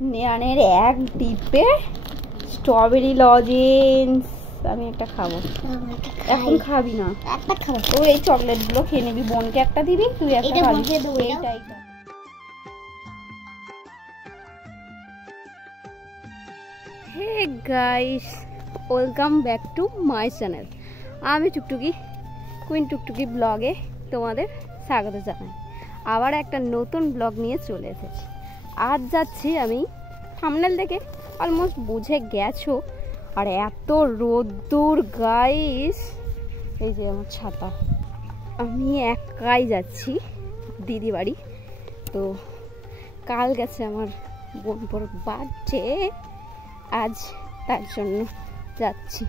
নেহানের এক ডিপে strawberry lozenges. আমি একটা খাবো। এখন খাবি না, একটা খাবো। তুই এই চকলেট গুলো খেয়ে নিবি, বোনকে একটা দিবি, তুই একটা খাবি। এইটাই hey guys, welcome back to my channel. আমি টুকটুকি, কুইন টুকটুকি ব্লগে তোমাদের স্বাগত জানাই। আবার একটা নতুন ব্লগ নিয়ে চলে এসেছি। আজ যাচ্ছি আমি, থাম্বনেল দেখে অলমোস্ট বুঝে গেছো। আর এত রোদ্দুর গাইস, এই যে আমার ছাতা। আমি একাই যাচ্ছি দিদি বাড়ি। তো কাল গেছে আমার বোন পর বার্থডে, আজ তার জন্য যাচ্ছি।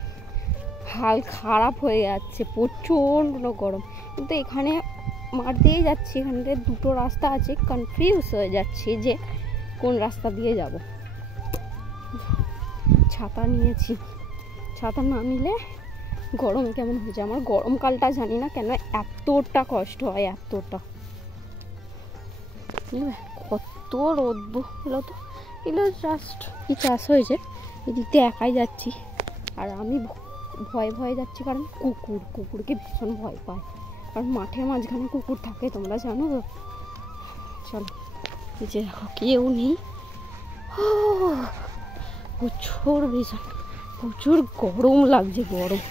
হাল খারাপ হয়ে যাচ্ছে, প্রচণ্ড গরম। কিন্তু এখানে মাঠ দিয়েই যাচ্ছি, এখানে দুটো রাস্তা আছে, কনফিউজ হয়ে যাচ্ছি যে কোন রাস্তা দিয়ে যাব। ছাতা নিয়েছি, ছাতা না নিলে গরম কেমন হয়ে যায়। আমার গরমকালটা জানি না কেন এতটা কষ্ট হয়, এতটা। কত রোদ হলো তো। এগুলো জাস্ট কি চাষ হয়েছে, এদিকে একাই যাচ্ছি। আর আমি ভয়ে ভয়ে যাচ্ছি, কারণ কুকুরকে ভীষণ ভয় পায়। কারণ মাঠের মাঝখানে কুকুর থাকে, তোমরা জানো তো। চলো, এই যে কেউ নেই। প্রচুর গরম লাগছে, গরম।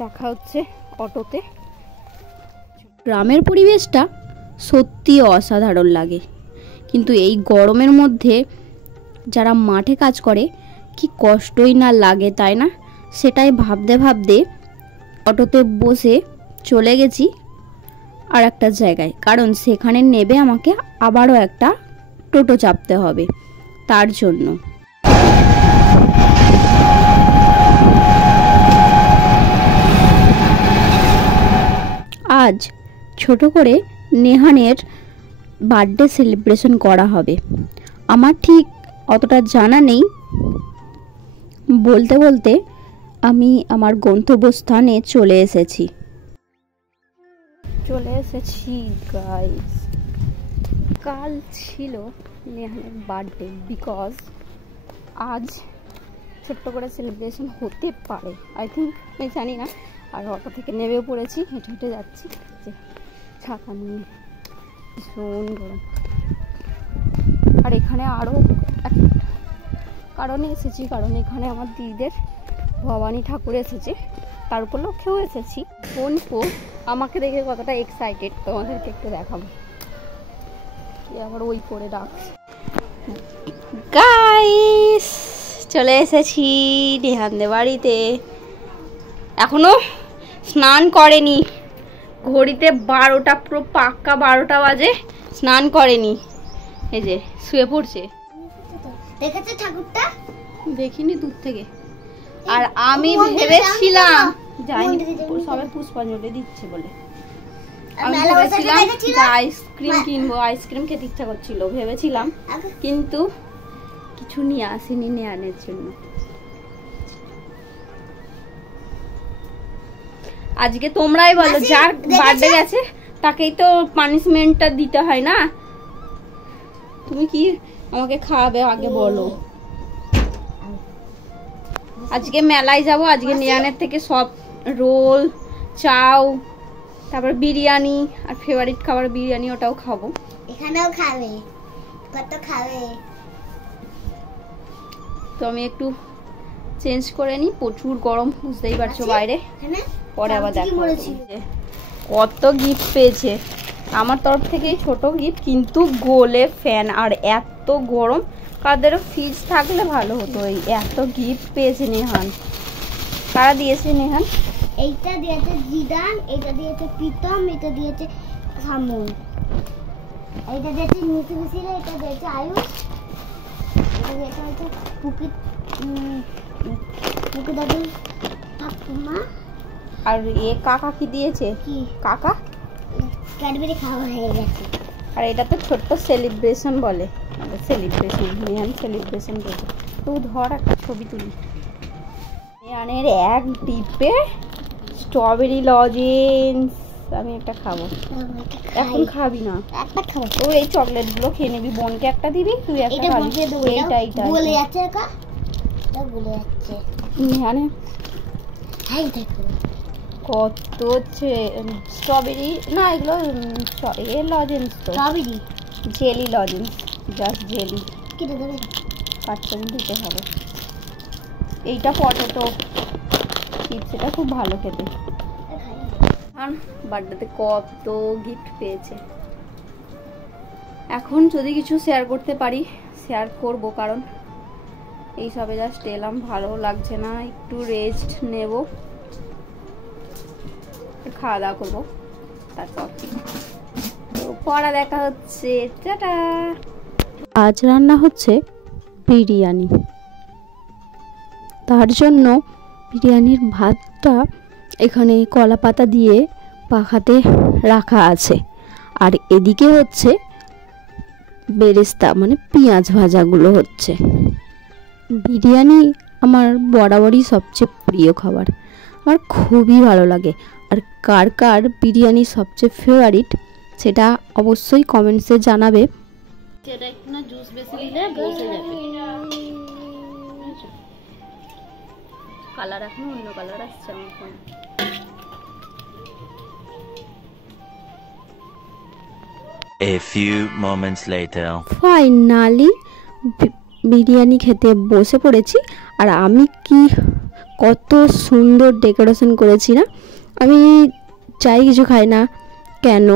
দেখা হচ্ছে অটোতে। গ্রামের পরিবেশটা সত্যি অসাধারণ লাগে, কিন্তু এই গরমের মধ্যে যারা মাঠে কাজ করে কি কষ্টই না লাগে, তাই না? সেটাই ভাবতে ভাবতে অটোতে বসে চলে গেছি আর একটা জায়গায়, কারণ সেখানে নেবে আমাকে আবারও একটা টোটো চাপতে হবে তার জন্য। আজ ছোট করে নেহানের বার্থডে সেলিব্রেশন করা হবে। আমার ঠিক অতটা জানা নেই। বলতে বলতে আমি আমার গন্তব্যস্থানে চলে এসেছি গাইস। কাল ছিল নেহানের বার্থডে, বিকজ আজ ছোট্ট করে সেলিব্রেশন হতে পারে, আই থিঙ্ক, আমি জানি না। আর অটো থেকে নেমে পড়েছি, হেঁটে হেঁটে যাচ্ছি, যে ছাতা নিয়ে। ভীষণ গরম। আর এখানে আরও এক কারণে এসেছি, কারণ এখানে আমার দিদিদের ভবানী ঠাকুর এসেছে, তার উপলক্ষেও এসেছি। বোন আমাকে দেখে কতটা এক্সাইটেড তোমাদেরকে একটু দেখাবো। আবার ওই করে ডাকছে। গাইস, চলে এসেছি নেহানদের বাড়িতে। এখনো স্নান করেনি, ঘড়িতে 12টা, পুরো পাক্কা 12টা বাজে, স্নান করেনি। এই যে শুয়ে পড়ছে। দেখেছে ঠাকুরটা? দেখিনি দূর থেকে। আর আমি ভেবেছিলাম, যাইনি, সবাই পুষ্পাঞ্জলি দিচ্ছে বলে আমি ভেবেছিলাম আইসক্রিম কিনবো, আইসক্রিম খেতে ইচ্ছা করছিল ভেবেছিলাম, কিন্তু কিছু নিয়ে আসিনি নেয়ানের জন্য। আজকে তোমরাই বলো, যার বার্থডে গেছে তাকেই তো পানিশমেন্টটা দিতে হয় না? তুমি কি আমাকে খাওয়াবে আগে বলো। আজকে মেলায় যাব, আজকে নেয়ানের থেকে সব রোল, চাউ, তারপর বিরিয়ানি, আর ফেভারিট খাবার বিরিয়ানি, ওটাও খাবো। এখানেও খাবে, কত খাবে। তো আমি একটু চেঞ্জ করে নিই, প্রচুর গরম, বুঝতেই পারছো বাইরে। পরে আবার দেখা হবে। কত গিফট পেয়েছে আমার তরফ থেকে, ছোট গিফট, কিন্তু গোলে ফ্যান। আর এত গরম, কাদেরও ফ্রিজ থাকলে ভালো হতো। এই এত গিফট পেয়েছে নেহান। কারা দিয়েছে নেহান? এইটা দিয়েছে জিদান, এটা দিয়েছে প্রীতম, এটা দিয়েছে সামুন, এইটা দিয়েছে মিসিমিসিরা, এটা দিয়েছে আয়ুষ, এটা দিয়েছে হচ্ছে পুকি দাদু ঠাকুমা। আর এ কাকা কি দিয়েছে? কি কাকা? ক্যাডবেরি খাওয়া হয়ে গেছে। আর এটা তো ছোট্ট সেলিব্রেশন বলে, সেলিব্রেশন, নেহান সেলিব্রেশন বলে। তো ধর একটা ছবি তুলি। নেহানের এক ডিপে স্ট্রবেরি লজেন্স, আমি একটা খাবো। এখন খাবি না, একটা খাবো। ও এই চকলেট গুলো খেয়ে নিবি, বোনকে একটা দিবি, তুই একটা খাবি। এইটা এইটা বলে যাচ্ছে একা, এটা বলে যাচ্ছে। হ্যাঁ হাই দেখো কত হচ্ছে স্ট্রবেরি না, এগুলো এ লজেন্স তো, strawberry jelly lozenges, just jelly. কেটে দেবে, কাটতে দিতে হবে। এইটা পটেটো চিপস, এটা খুব ভালো খেতে। আর বার্থডেতে কত গিফট পেয়েছে। এখন যদি কিছু শেয়ার করতে পারি শেয়ার করব, কারণ এইসবে জাস্ট এলাম, ভালো লাগছে না, একটু রেস্ট নেব, খাওয়া দাওয়া করবো, তারপর পড়া দেখা হচ্ছে। টাটা। আজ রান্না হচ্ছে বিরিয়ানি, তার জন্য বিরিয়ানির ভাতটা এখানে কলা পাতা দিয়ে পাখাতে রাখা আছে, আর এদিকে হচ্ছে বেরেস্তা মানে পেঁয়াজ ভাজাগুলো হচ্ছে। বিরিয়ানি আমার বরাবরই সবচেয়ে প্রিয় খাবার, আমার খুবই ভালো লাগে। আর কার কার বিরিয়ানি সবচেয়ে ফেভারিট সেটা অবশ্যই কমেন্টসে জানাবে। সেটা একটু না জুস বেশি দিলে বসে যাবে। কালার এখন অন্য কালার আসছে আমার ফোনে। A few moments later. Finally biryani খেতে বসে পড়েছি। আর আমি কি কত সুন্দর ডেকোরেশন করেছি না, আমি চাই কিছু খাই না কেন,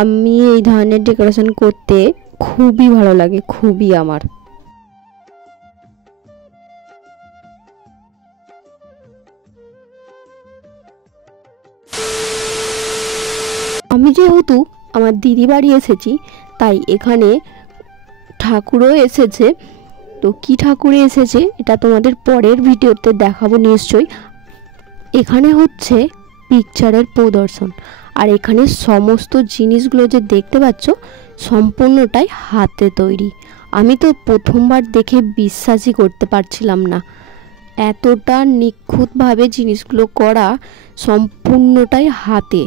আমি এই ধরনের ডেকোরেশন করতে খুবই ভালো লাগে, খুবই আমার। আমি যেহেতু আমার দিদি বাড়ি এসেছি, তাই এখানে ঠাকুরও এসেছে। তো কি ঠাকুর এসেছে এটা তোমাদের পরের ভিডিওতে দেখাবো নিশ্চয়ই। এখানে হচ্ছে পিকচারের প্রদর্শন, আর এখানে সমস্ত জিনিসগুলো যে দেখতে পাচ্ছ সম্পূর্ণটাই হাতে তৈরি। আমি তো প্রথমবার দেখে বিশ্বাসই করতে পারছিলাম না, এতটা নিখুঁতভাবে জিনিসগুলো করা, সম্পূর্ণটাই হাতে।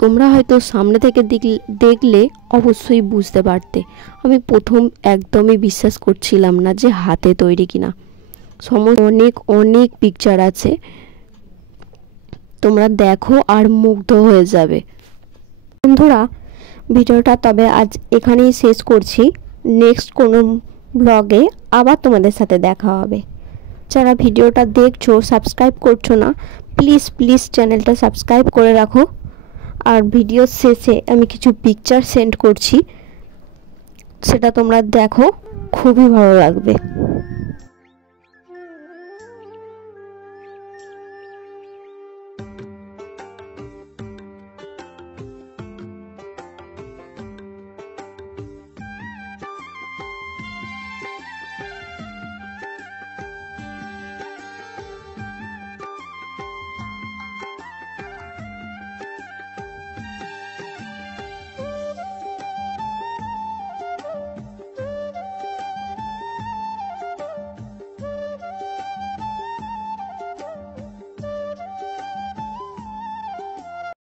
তোমরা হয়তো সামনে থেকে দেখলে অবশ্যই বুঝতে পারতে। আমি প্রথম একদমই বিশ্বাস করছিলাম না যে হাতে তৈরি কিনা। অনেক অনেক পিকচার আছে, তোমরা দেখো আর মুগ্ধ হয়ে যাবে। বন্ধুরা ভিডিওটা তবে আজ এখানেই শেষ করছি, নেক্সট কোনো ব্লগে আবার তোমাদের সাথে দেখা হবে। যারা ভিডিওটা দেখছো সাবস্ক্রাইব করছো না, প্লিজ প্লিজ চ্যানেলটা সাবস্ক্রাইব করে রাখো। আর ভিডিও শেষে আমি কিছু পিকচার সেন্ড করছি, সেটা তোমরা দেখো, খুবই ভালো লাগবে।